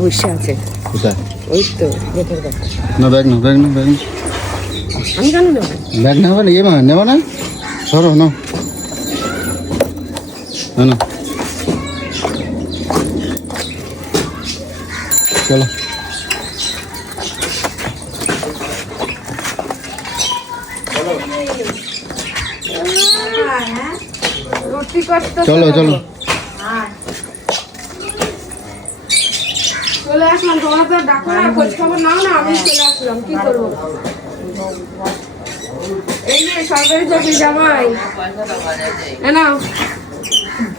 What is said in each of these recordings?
বসে আছে। কোথায়? ওই তো ভেতর কথা না ব্যাগ না ব্যাগ না ব্যাগ না আমি কেন নেব? ব্যাগ না হবে না ইয়ে মা নেব না? সরো না না না। চলো। চলো চলো চলে আসলাম তোমরা তো ডাকো না খোঁজ খবর নাও না আমি চলে আসলাম কি করব? এই যে সরকারি চাকরি জামাই। নাও।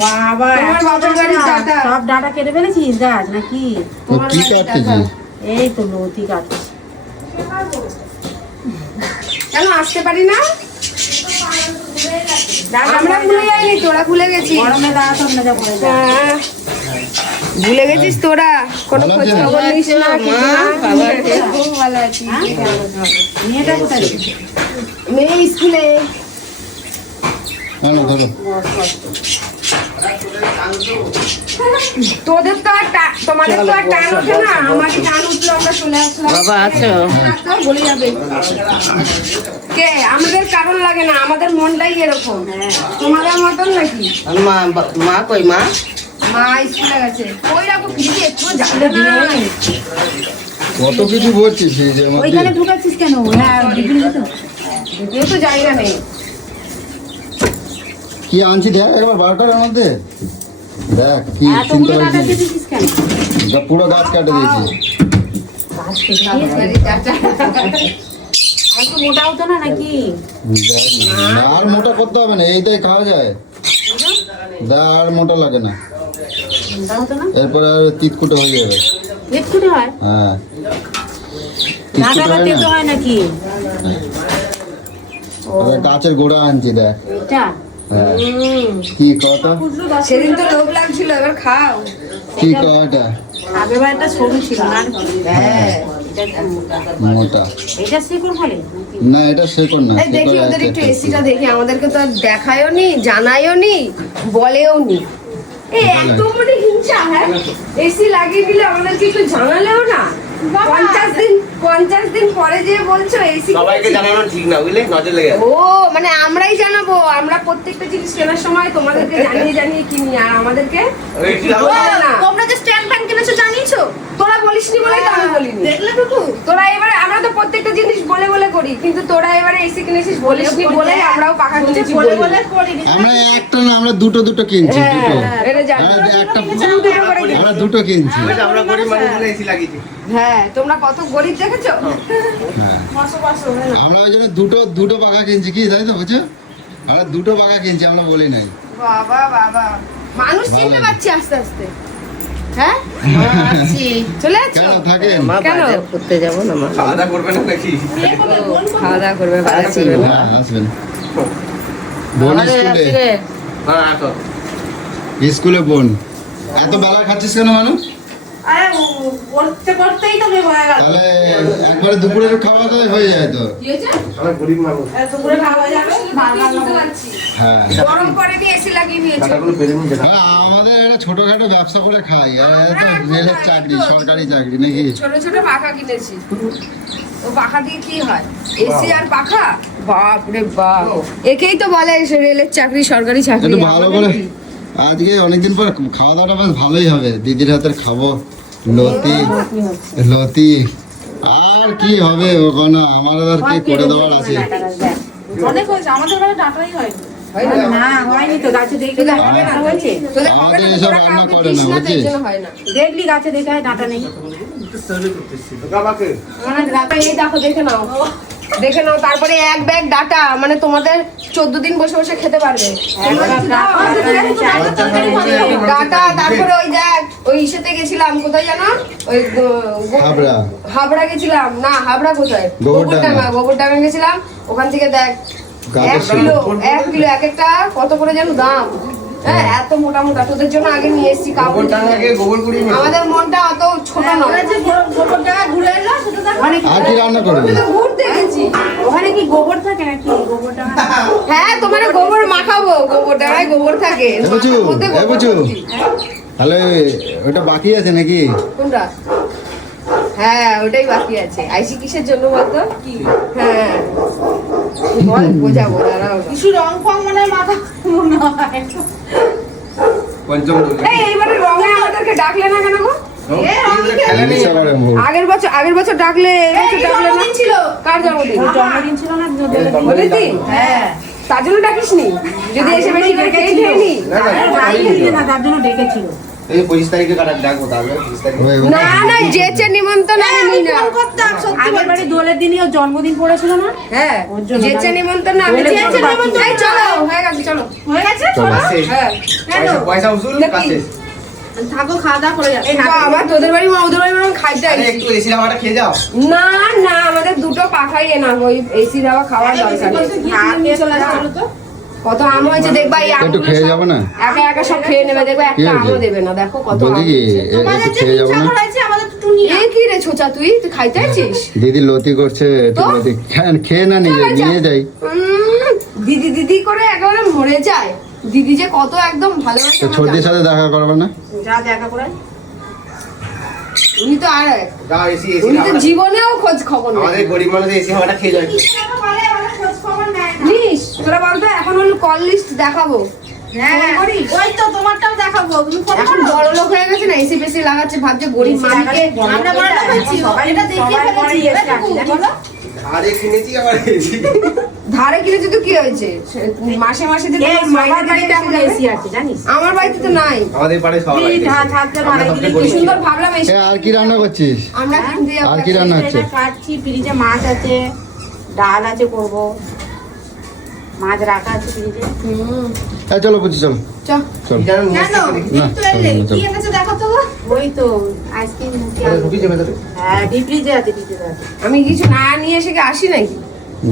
বাবা বাবার গাড়ির ডাটা সব ডাটা কেটে ফেলেছিস গাছ নাকি? কি এই তো লতি কেন আসতে পারি না? আমরা ভুলে যাইনি তোরা ভুলে গেছিস। হ্যাঁ। ভুলে গেছিস তোরা? কোনো খোঁজ খবর নিস না খুব ভালো আছি। মেয়েটা কোথায় মেয়ে স্কুলে। না না ধরো। তোদের তো আর তোমাদের তো আর টান ওঠে না। আমাকে টান উঠল আমরা চলে আসলাম। বাবা আছো? বলে যাবে। কে? আমাদের কারণ লাগে না। আমাদের মনটাই এরকম। তোমাদের মতন নাকি? মা মা কই মা? কত কিছু ওইখানে ঢুকাচ্ছিস কেন? হ্যাঁ তো। জায়গা নেই। কি আনছি দেখ একবার বারোটার মধ্যে? দেখ কি চিন্তা করছিস? কেটেছিস কেন? যা পুরো গাছ কাটে দিয়েছি। আর মোটা হতো না নাকি? আর মোটা করতে হবে না এইটাই খাওয়া যায়। দা আর মোটা লাগে না। এরপরে আর তিতকুটে হয়ে যাবে হয়? হ্যাঁ। তিতকুটে হয় হয় নাকি? গাছের গোড়া আনছি দেখ। এটা? হ্যাঁ। কি কথা সেদিন তো লোভ লাগছিল এবার খাও। কি কটা আগের বার একটা সরু ছিল না? হ্যাঁ। এটা মোটা। শিকড় বলে? না এটা শেকড় না দেখি ওদের একটু এসিটা দেখি আমাদেরকে তো আর দেখায়ও নি জানায়ও নি বলেও নি। এই এত মানে এসি লাগিয়ে দিলে আমাদেরকে একটু জানালেও না? পঞ্চাশ দিন পঞ্চাশ দিন পরে যে বলছো এসি সবাইকে জানানো ঠিক না বুঝলে? নজর লেগে ও মানে আমরাই জানাব। আমরা প্রত্যেকটা জিনিস কেনার সময় তোমাদেরকে জানিয়ে জানিয়ে কিনি আর আমাদেরকে। তোমরা যে স্ট্যান্ড ফ্যান কিনেছো জানিয়েছো? তোরা বলিসনি বলেই তো আমি বলিনি। দেখলে টুকু তোরা এবারে আমরা তো প্রত্যেকটা জিনিস বলে বলে করি। কিন্তু তোরা এবারে এসি কিনেছিস বলিসনি বলে আমরাও পাখা কিনেছি। বলে বলে আমরা একটা না আমরা দুটো দুটো কিনছি দুটো। এটা জানি। আমরা একটা দুটো করে আমরা দুটো কিনছি। আমরা গরিব মানুষ বলে এসি লাগিয়েছি। হ্যাঁ তোমরা কত গরিব দেখেছ? হ্যাঁ। হ্যাঁ। আমরা ওই জন্য দুটো দুটো পাখা কিনছি। কি তাই তো বুঝছ আমরা দুটো পাখা কিনছি আমরা বলি নাই। বাবা বাবা। মানুষ চিনতে পারছি আস্তে আস্তে। হ্যাঁ? চলে যাচ্ছ থাকেন? কেন? করতে যাব না খাওয়া দাওয়া করবে না নাকি? খাওয়া দাওয়া করবে বাজার করবে। হ্যাঁ আসবেন। বোন স্কুলে? হ্যাঁ স্কুলে বোন। এত বেলা খাচ্ছিস কেন মানুষ? করতে করতেই তো হয়ে গেল। তাহলে একবারে দুপুরের খাওয়া দাওয়া হয়ে যায় তো? আমরা গরিব মানুষ। দুপুরে খাওয়া যাবে? হ্যাঁ। গরম দিয়ে এসি লাগিয়ে নিয়েছো। আমাদের একটা ছোটখাটো ব্যবসা করে খাই। রেলের চাকরি সরকারি চাকরি নাকি? ছোট ছোট পাখা কিনেছি। ও পাখা দিয়ে কি হয়? এসি আর পাখা? বাপ রে বাপ। একেই তো বলে রেলের চাকরি সরকারি চাকরি। ভালো করে আজকে অনেকদিন পর খাওয়া দাওয়াটা বেশ ভালোই হবে। দিদির হাতের খাব। লতি লতি। আর কি হবে ওখানে আমার আর কি করে দেওয়ার আছে? অনেক হয়েছে আমাদের ঘরে ডাটাই হয় না? না হয়নি তো গাছে দেখলি হয় গাছে দেখে ডাটা নেই। দেখো দেখে নাও। দেখে নাও তারপরে এক ব্যাগ ডাটা মানে তোমাদের চোদ্দ দিন বসে বসে খেতে পারবে। ডাটা তারপরে ওই দেখ ওই ইসেতে গেছিলাম কোথায় জানো ওই হাবড়া। হাবড়া গেছিলাম। না হাবড়া কোথায়? গোবরডাঙ্গা। গোবরডাঙ্গা গেছিলাম। ওখান থেকে দেখ এক কিলো এক কিলো এক একটা কত করে জানো দাম? হ্যাঁ মোটা মোটা তোদের জন্য আগে নিয়ে এসেছি কাপড় গোবর গোবর নিয়ে আমাদের মনটা অত ছোট নয়। অনেক আর কি রান্না করবে? ঘুরতে গেছি। ওখানে কি গোবর থাকে নাকি? গোবরটা হ্যাঁ তোমার গোবর মাখাবো। গোবর ডাঙায় গোবর থাকে। বুঝু, গোবর বুঝু। তাহলে ওটা বাকি আছে নাকি? কোনটা? হ্যাঁ ওটাই বাকি আছে। আইসি কিসের জন্য বলতো? কি? হ্যাঁ। বল বোঝাবো দাঁড়াও। কিছু রং ফং মনে হয় মাথা মনে হয়। পঞ্চম এই এইবারে রঙে আমাদেরকে ডাকলে না কেন গো? খেলা নেই ইচ্ছা করে মুখ। আগের বছর আগের বছর ডাকলে এই ডাকলে না? ছিল। কার জন্মদিন? জন্মদিন ছিল না বলিস হ্যাঁ। তার জন্য ডাকিস নি যদি এসে বেশি করে খেয়ে খেয়ে নি? না না বাইরে দিয়ে না তার জন্য ডেকেছিল। এই পঁচিশ তারিখে কাটা ডাকবো তাহলে? পঁচিশ তারিখে। ওই- ওই- না না যেচে নিমন্ত্রণ আমি নিই না। আগের বারে দোলের দিনই ওর জন্মদিন পড়েছিল না? হ্যাঁ ওর জন্য যেচে নিমন্ত্রণ আমি যেচে নিমন্ত্রণ এই চলো হয়ে গেছে চলো হয়ে গেছে চলো। শেষ। হ্যাঁ পয়সা- পয়সা উসুল নাকি? কাজ শেষ। থাকো খাওয়া দাওয়া করে যাবে এই তোদের বাড়ি মা ওদের বাড়ি খাইতে একটু এসি হাওয়াটা খেয়ে যাও। না না আমাদের দুটো পাখাই এনা ওই এসি দেওয়া খাওয়ার দরকার কত আম হয়েছে দেখবা এই একটু খেয়ে সব না? একা একা সব খেয়ে নেবে দেখবা একটা? আমও দেবে না দেখো কত আম হয়েছে। খেয়ে যাব না? কি রে ছোচা তুই? তুই খাইতে আছিস? দিদি লতি করছে লতি। খেয়ে না নিয়ে নিয়ে যাই দিদি দিদি করে একেবারে মরে যায়। দিদি যে কত একদম ভালোবাসে ছোটদের সাথে দেখা করবে না? যা দেখা করে উনি তো আর এক। এসি এসি উনি তো জীবনেও খোঁজ খবর নেই আমাদের গরিব মানুষ এসি হাওয়াটা খেয়ে যায় নিস তোরা বলতো এখন হলো কল লিস্ট দেখাবো। হ্যাঁ? ওই তো তোমারটাও দেখাবো। তুমি এখন বড় লোক হয়ে গেছে না এসি পেসি লাগাচ্ছে ভাবছে গরিব আমরা বড় হয়েছি এটা দেখিয়ে ফেলেছি। বলো। আরে কিনেছি আবার ধারে কিনে তো কি হয়েছে? মাসে মাসে সবার মাইনে বাড়িতে এখন এসি আছে জানিস? আমার বাড়িতে তো নাই। আমাদের পাড়ে সবাই এই ধা থাকতে মারা কি সুন্দর ভাবলাম এসে আর কি রান্না করছিস? আমরা কিন্তু আর কি রান্না হচ্ছে? কাটছি ফ্রিজে মাছ আছে ডাল আছে করব। মাছ রাখা আছে ফ্রিজে। হুম হ্যাঁ চলো। চলো। চলো। হ্যাঁ আমি কিছু না নিয়ে এসে কি আসি নাকি?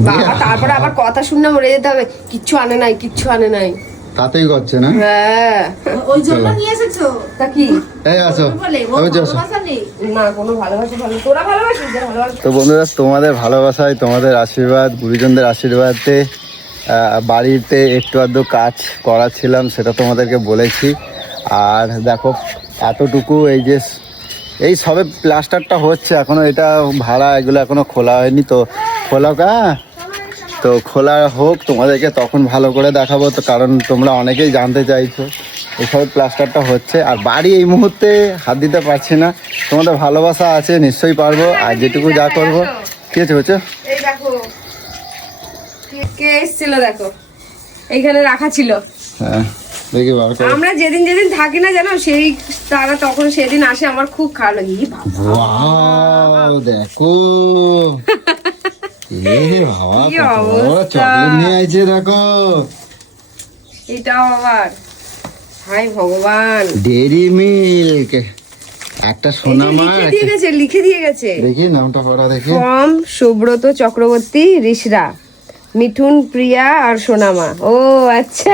বাবা তারপরে আবার কথা শুনে মরে যেতে হবে। কিচ্ছু আনে নাই কিচ্ছু আনে নাই। তাতেই করছে না? হ্যাঁ। ওই জন্য নিয়ে এসেছ? তা কি? এই আসো। বলে ও আমি আসো না কোনো ভালোবাসা ভালো তোরা ভালোবাসিস তো বন্ধুরা তোমাদের ভালোবাসায় তোমাদের আশীর্বাদ গুরুজনদের আশীর্বাদে। বাড়িতে একটু আধটু কাজ করাছিলাম সেটা তোমাদেরকে বলেছি। আর দেখো, এতটুকু এই যে এই সবে প্লাস্টারটা হচ্ছে, এখনও এটা ভাড়া, এগুলো এখনও খোলা হয়নি, তো খোলা কা তো খোলা হোক, তোমাদেরকে তখন ভালো করে দেখাবো, তো কারণ তোমরা অনেকেই জানতে চাইছো। এইসব প্লাস্টারটা হচ্ছে, আর বাড়ি এই মুহূর্তে হাত দিতে পারছি না। তোমাদের ভালোবাসা আছে, নিশ্চয়ই পারব, আর যেটুকু যা করব। ঠিক আছে হচ্ছে কে- এসেছিল দেখো? এইখানে রাখা ছিল। হ্যাঁ দেখি বার করো। আমরা যেদিন যেদিন থাকি না জানো সেই তারা তখন সেদিন আসে আমার খুব খারাপ লাগে। ই বাবা, ওয়াও দেখো। এ বাবা কি অবস্থা। নিয়ে আইছে দেখো। এটাও আবার। হাই ভগবান। ডেরি মিল্ক একটা সোনা মা লিখে দিয়ে গেছে লিখে দিয়ে গেছে। দেখি নামটা পড়া দেখি। ফর্ম সুব্রত চক্রবর্তী রিসরা। মিঠুন প্রিয়া আর সোনামা। ও আচ্ছা।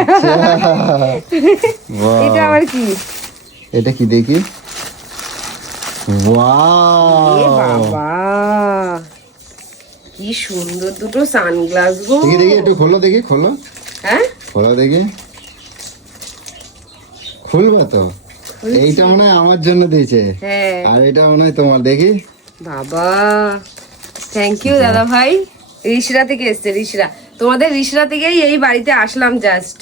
এটা আবার কি? এটা কি দেখি? কি সুন্দর দুটো সানগ্লাস গো। দেখি দেখি একটু খোলো দেখি খোলো। হ্যাঁ? খোলো দেখি। খুলবা তো? এইটা মনে হয় আমার জন্য দিয়েছে। হ্যাঁ। আর এটা মনে হয় তোমার দেখি। বাবা। থ্যাংক ইউ দাদা ভাই। রিসরা থেকে এসছে রিসরা তোমাদের রিসরা থেকেই এই বাড়িতে আসলাম জাস্ট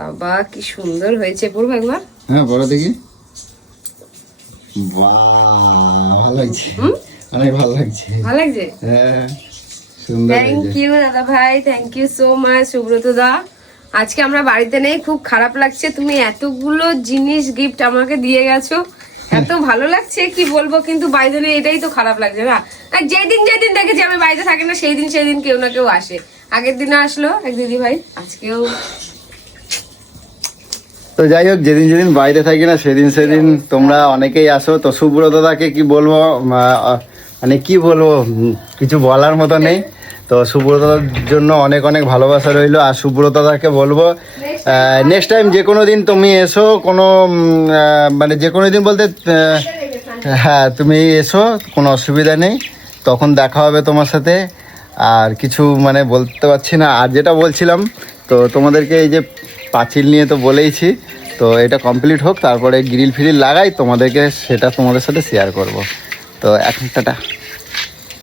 বাবা কি সুন্দর হয়েছে পূর্ব একবার? হ্যাঁ বড় দেখি। ভালো লাগছে। অনেক ভালো লাগছে। ভালো লাগছে? হ্যাঁ সুন্দর থ্যাংক ইউ দাদা ভাই thank you so much Subrata da. আজকে আমরা বাড়িতে নেই খুব খারাপ লাগছে। তুমি এতগুলো জিনিস গিফট আমাকে দিয়ে গেছো। এত ভালো লাগছে কি বলব? কিন্তু বাইরে নেই এটাই তো খারাপ লাগছে না। আর যেদিন যেদিন দেখেছি আমি বাড়িতে থাকি না সেই দিন সেই দিন কেউ না কেউ আসে। আগের দিনে আসলো এক দিদি ভাই আজকেও। তো যাই হোক যেদিন যেদিন বাইরে থাকি না সেদিন সেদিন তোমরা অনেকেই আসো। তো সুব্রতদাকে কি বলব মানে কি বলব কিছু বলার মতো নেই। তো সুব্রতদার জন্য অনেক অনেক ভালোবাসা রইল। আর সুব্রতদাকে বলব নেক্সট টাইম যে কোনো দিন তুমি এসো কোনো মানে যে কোনো দিন বলতে হ্যাঁ তুমি এসো কোনো অসুবিধা নেই। তখন দেখা হবে তোমার সাথে। আর কিছু মানে বলতে পারছি না। আর যেটা বলছিলাম, তো তোমাদেরকে এই যে পাঁচিল নিয়ে তো বলেইছি, তো এটা কমপ্লিট হোক, তারপরে গ্রিল ফিরিল লাগাই, তোমাদেরকে সেটা তোমাদের সাথে শেয়ার করব। তো এখন টাটা।